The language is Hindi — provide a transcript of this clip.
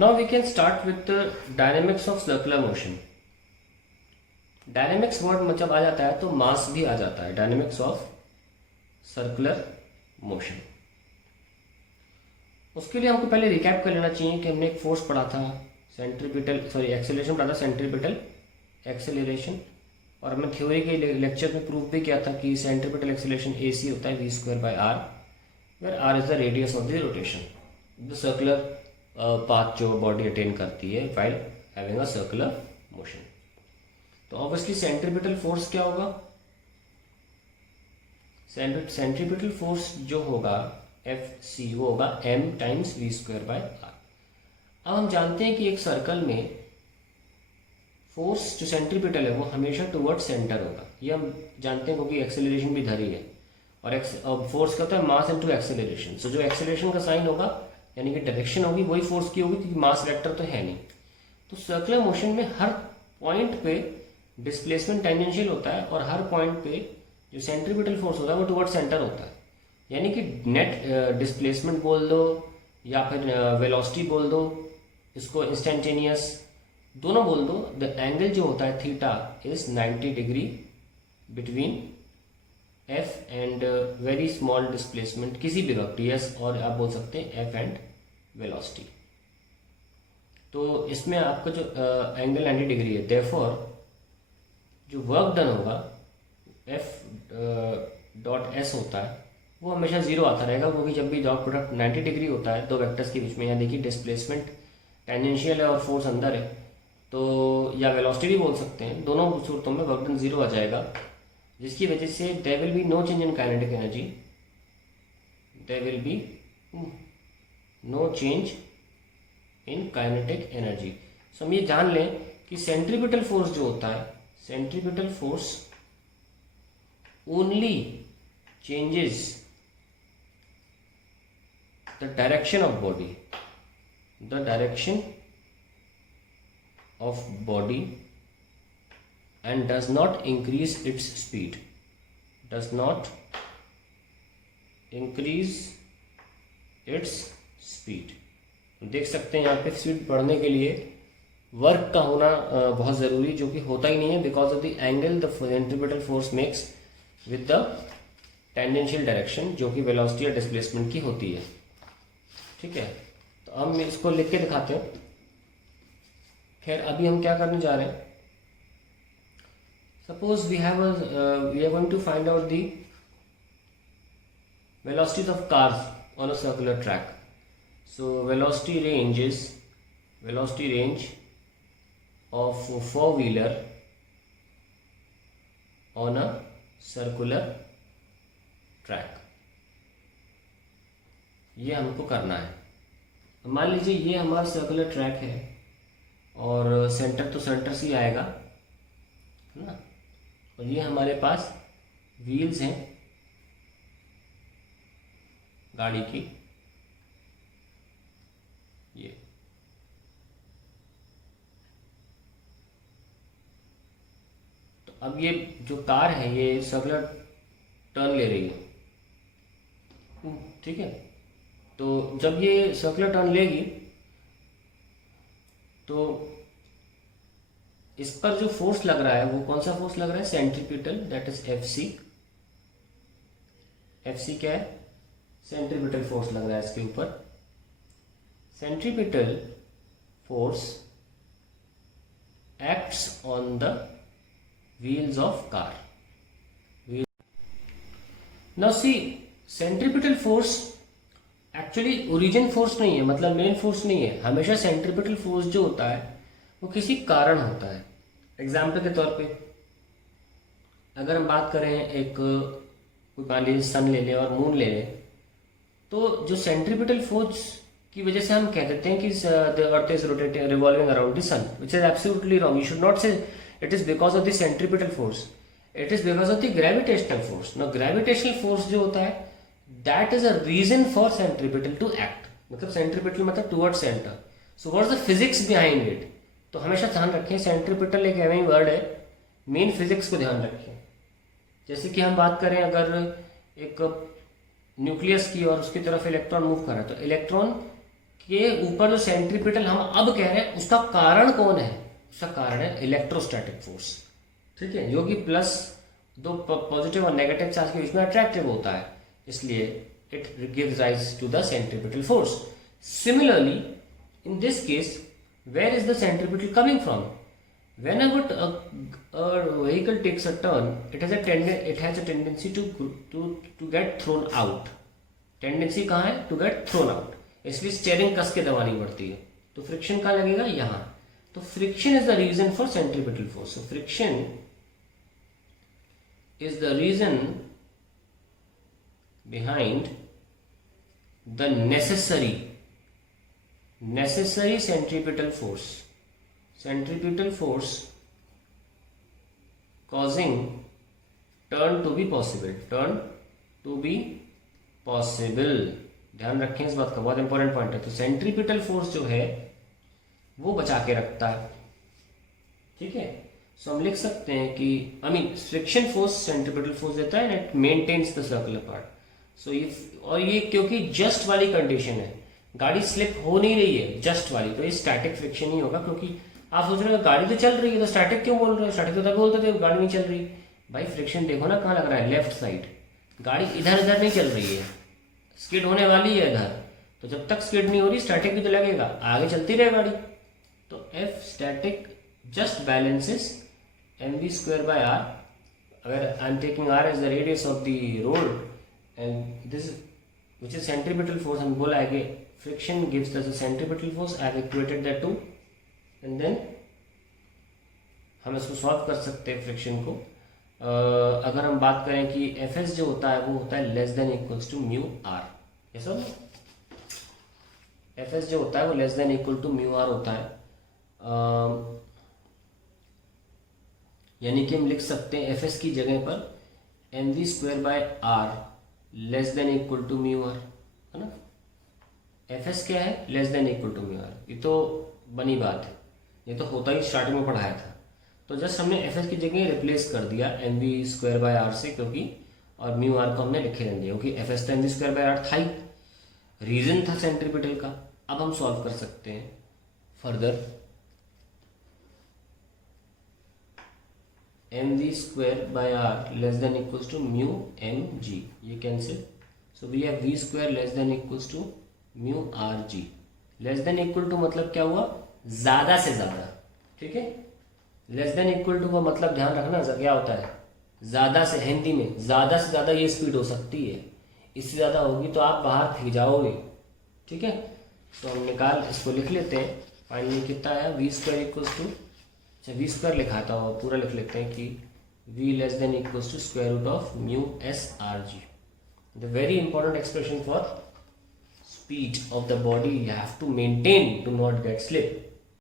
Now we can start with the dynamics of circular motion. Dynamics word मतलब आ जाता है तो मास भी आ जाता है, डायनेमिक्स ऑफ सर्कुलर मोशन। उसके लिए हमको पहले रिकैप कर लेना चाहिए कि हमने एक फोर्स पढ़ा था, एक्सेलरेशन पढ़ा था, सेंट्रीपिटल एक्सेलरेशन, और हमने थ्योरी के लेक्चर में प्रूव भी किया था कि सेंट्रीपिटल एक्सेलरेशन AC होता है v²/r, where r is the radius of the rotation, the circular path जो बॉडी अटेन करती है while having a circular motion. तो ऑब्वियसली सेंट्रीपिटल फोर्स क्या होगा? सेंट्रीपिटल फोर्स जो होगा Fc वो होगा m टाइम्स v²/r। अब हम जानते हैं कि एक सर्कल में फोर्स जो सेंट्रीपिटल है वो हमेशा टुवर्ड सेंटर होगा, ये हम जानते हैं क्योंकि एक्सेलरेशन भी धरी है, और फोर्स क्या होता है? Mass into acceleration. सो जो एक्सेलरेशन का साइन होगा यानी कि डायरेक्शन होगी वही फोर्स की होगी, क्योंकि मास वेक्टर तो है नहीं। तो सर्कुलर मोशन में हर पॉइंट पे डिस्प्लेसमेंट टेंजेंशियल होता है, और हर पॉइंट पे जो सेंट्रीपिटल फोर्स होता है वो टुवर्ड सेंटर होता है। यानी कि नेट डिस्प्लेसमेंट बोल दो या फिर वेलोसिटी बोल दो, इसको इंस्टेंटेनियस दोनों बोल दो, द एंगल जो होता है theta is 90 degree between F and very small displacement किसी भी वक्त ds, और आप बोल सकते हैं एफ एंड वेलोसिटी। तो इसमें आपका जो एंगल 90 डिग्री है, देयरफॉर जो वर्क डन होगा F.S होता है वो हमेशा जीरो आता रहेगा, क्योंकि जब भी डॉट प्रोडक्ट 90 डिग्री होता है दो वेक्टर्स के बीच में, यहाँ देखिए डिस्प्लेसमेंट टेंजेंशियल है और फोर्स अंदर है, तो या वेलोसिटी भी बोल सकते हैं, दोनों सूरतों में वर्क डन जीरो आ जाएगा, जिसकी वजह से there will be no change in kinetic energy, there will be no change in kinetic energy. So हम ये जान लें कि सेंट्रीपिटल फोर्स जो होता है, centripetal force only changes the direction of body, the direction of body and does not increase its speed, does not increase its speed। देख सकते हैं यहाँ पे स्पीड बढ़ने के लिए वर्क का होना बहुत ज़रूरी, जो कि होता ही नहीं है, because of the angle the centripetal force makes with the tangential direction, जो कि वेलोसिटी या डिस्प्लेसमेंट की होती है। ठीक है, तो हम इसको लिख के दिखाते हैं। खैर अभी हम क्या करने जा रहे हैं, suppose we are going to find out the velocities of cars on a circular track. So velocity range of four-wheeler on a circular track, ये हमको करना है। मान लीजिए ये हमारा सर्कुलर ट्रैक है और सेंटर तो सेंटर से ही आएगा, है ना, और ये हमारे पास व्हील्स हैं गाड़ी की, ये तो अब ये जो कार है ये सर्कुलर टर्न ले रही है। ठीक है, तो जब ये सर्कुलर टर्न लेगी तो इस पर जो फोर्स लग रहा है वो कौन सा फोर्स लग रहा है? Centripetal, that is FC। FC क्या है? सेंट्रीपिटल फोर्स लग रहा है इसके ऊपर। Centripetal force acts on the wheels of car. Now see, centripetal force actually origin force नहीं है, मतलब मेन फोर्स नहीं है। हमेशा सेंट्रीपिटल फोर्स जो होता है वो किसी कारण होता है। एग्जाम्पल के तौर पे अगर हम बात करें, एक कोई मान लीजिए सन ले लें और मून ले लें, तो जो सेंट्रीपिटल फोर्स की वजह से हम कह देते हैं कि the earth is rotating revolving around the sun, which is absolutely wrong. You should not say it is because of the centripetal force, it is because of the gravitational force. No, gravitational force जो होता है that is a reason for centripetal to act, मतलब सेंट्रीपिटल मतलब toward centre. So what is the physics behind it? तो हमेशा ध्यान रखें सेंट्रीपिटल एक एवं वर्ड है, मेन फिजिक्स को ध्यान रखें। जैसे कि हम बात करें अगर एक न्यूक्लियस की और उसकी तरफ इलेक्ट्रॉन मूव कर रहा है, तो इलेक्ट्रॉन कि ऊपर जो सेंट्रीपिटल हम अब कह रहे हैं उसका कारण कौन है, उसका कारण है इलेक्ट्रोस्टैटिक फोर्स, ठीक है, जो कि प्लस दो पॉजिटिव और नेगेटिव चार्ज के बीच में अट्रैक्टिव होता है, इसलिए it gives rise to the centripetal force. Similarly in this case where is the centripetal coming from? Whenever a vehicle takes a turn, it has a tendency to get thrown out. Tendency कहाँ है? To get thrown out. इसलिए स्टेयरिंग कस के दबानी पड़ती है. तो फ्रिक्शन कहाँ लगेगा? यहाँ. तो friction is the reason for centripetal force. So friction is the reason behind the necessary centripetal force. Centripetal force causing turn to be possible. ध्यान रखें इस बात का, बहुत इंपॉर्टेंट पॉइंट है. तो सेंट्रीपिटल फोर्स जो है वो बचा के रखता है, ठीक है. सो हम लिख सकते हैं कि फ्रिक्शन फोर्स सेंट्रीपिटल फोर्स देता है, it maintains the circular part. So और ये क्योंकि जस्ट वाली कंडीशन है, गाड़ी स्लिप हो नहीं रही है जस्ट वाली, तो ये स्टैटिक फ्रिक्शन ही होगा. क्योंकि आप सोच रहे हो गाड़ी तो चल रही है तो स्टैटिक क्यों बोल रहे हो? स्टैटिक तो तभी बोलते थे गाड़ी नहीं चल रही. भाई फ्रिक्शन देखो ना कहाँ लग रहा है, लेफ्ट साइड. गाड़ी इधर उधर नहीं चल रही है, स्किड होने वाली है इधर. तो जब तक स्किड नहीं हो रही स्टैटिक भी तो लगेगा, आगे चलती रहे गाड़ी. तो F static just balances mv² by r. अगर I am taking r as the radius of the road and this which is centripetal force, हम बोला है कि friction gives the centripetal force. I have equated that to and then हम इसको सॉल्व कर सकते हैं फ्रिक्शन को. अगर हम बात करें कि एफ एस जो होता है वो होता है less than equals to mu R. ये सब एफ एस जो होता है वो less than equal to mu R होता है. यानी कि हम लिख सकते हैं एफ एस की जगह पर mv² by r less than equal to mu R, है ना. एफ एस क्या है? Less than equal to mu R. ये तो बनी बात है, ये तो होता ही स्टार्टिंग में पढ़ाया था. तो जस्ट हमने एफ एस की जगह रिप्लेस कर दिया mv² by r से, क्योंकि और म्यू आर को हमने लिखे रहने दिया क्योंकि एफ एस तो mv² by r था ही, रीजन था सेंट्रीपिटल का. अब हम सॉल्व कर सकते हैं further. mv² by r less than equals to mu mg, ये cancel. So we have v² less than equals to mu rg. Less than equal to मतलब क्या हुआ? ज्यादा से ज्यादा, ठीक है. लेस देन इक्वल टू का मतलब ध्यान रखना क्या होता है? ज्यादा से, हिंदी में ज्यादा से ज्यादा ये स्पीड हो सकती है, इससे ज्यादा होगी तो आप बाहर फेंक जाओगे, ठीक है. तो हम इसको लिख लेते हैं. फाइनली कितना है? v² इक्वल्स टू, अच्छा v² लिखा था और पूरा लिख लेते हैं कि v less than equals to square root of mu S R G. The very important expression for speed of the body you have to maintain to not get slip.